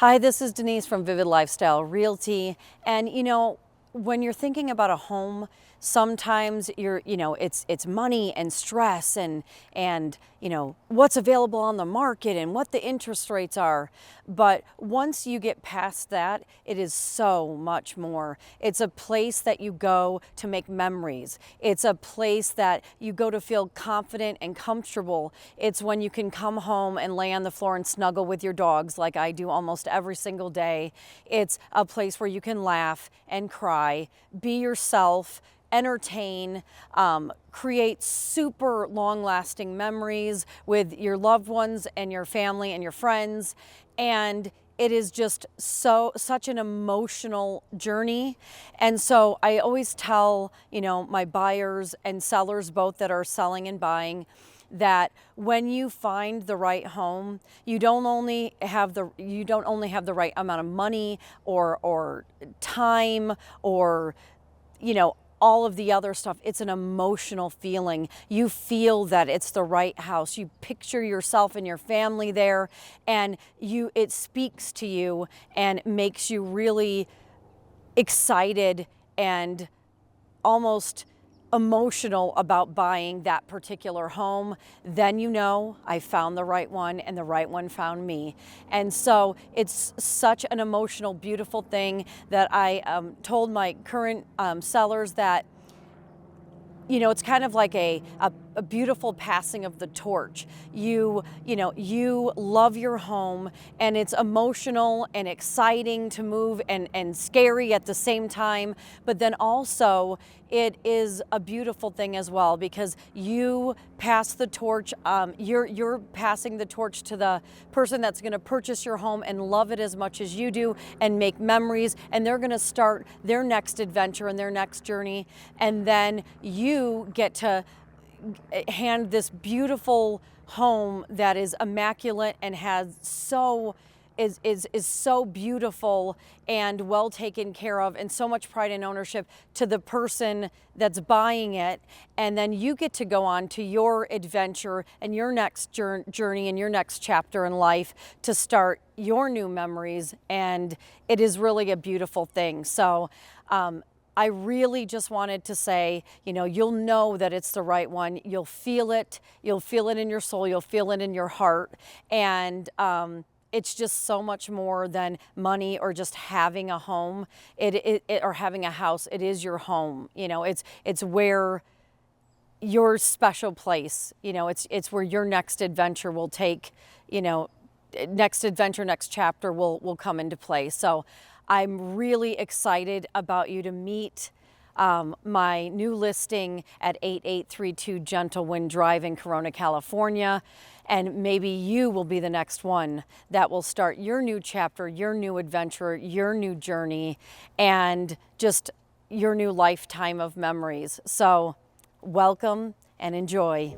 Hi, this is Denise from Vivid Lifestyle Realty. And when you're thinking about a home, sometimes it's money and stress and what's available on the market and what the interest rates are. But once you get past that, it is so much more. It's a place that you go to make memories. It's a place that you go to feel confident and comfortable. It's when you can come home and lay on the floor and snuggle with your dogs like I do almost every single day. It's a place where you can laugh and cry, be yourself, entertain, create super long-lasting memories with your loved ones and your family and your friends. And it is just such an emotional journey. And so I always tell, my buyers and sellers both that are selling and buying, that when you find the right home, you don't only have the right amount of money or time or all of the other stuff. It's an emotional feeling. You feel that it's the right house. You picture yourself and your family there, and it speaks to you and makes you really excited and almost emotional about buying that particular home. Then I found the right one and the right one found me. And so it's such an emotional, beautiful thing that I told my current sellers that it's kind of like a beautiful passing of the torch. You love your home, and it's emotional and exciting to move and scary at the same time. But then also it is a beautiful thing as well, because you pass the torch. You're passing the torch to the person that's going to purchase your home and love it as much as you do and make memories. And they're going to start their next adventure and their next journey. And then you get to hand this beautiful home that is immaculate and is so beautiful and well taken care of and so much pride and ownership to the person that's buying it. And then you get to go on to your adventure and your next journey and your next chapter in life to start your new memories. And it is really a beautiful thing. So I really just wanted to say, you'll know that it's the right one. You'll feel it. You'll feel it in your soul. You'll feel it in your heart. And it's just so much more than money or just having a home or having a house. It is your home. It's where your special place, it's where your next adventure will take, next chapter will come into play. So I'm really excited about you to meet my new listing at 8832 Gentle Wind Drive in Corona, California. And maybe you will be the next one that will start your new chapter, your new adventure, your new journey, and just your new lifetime of memories. So welcome and enjoy.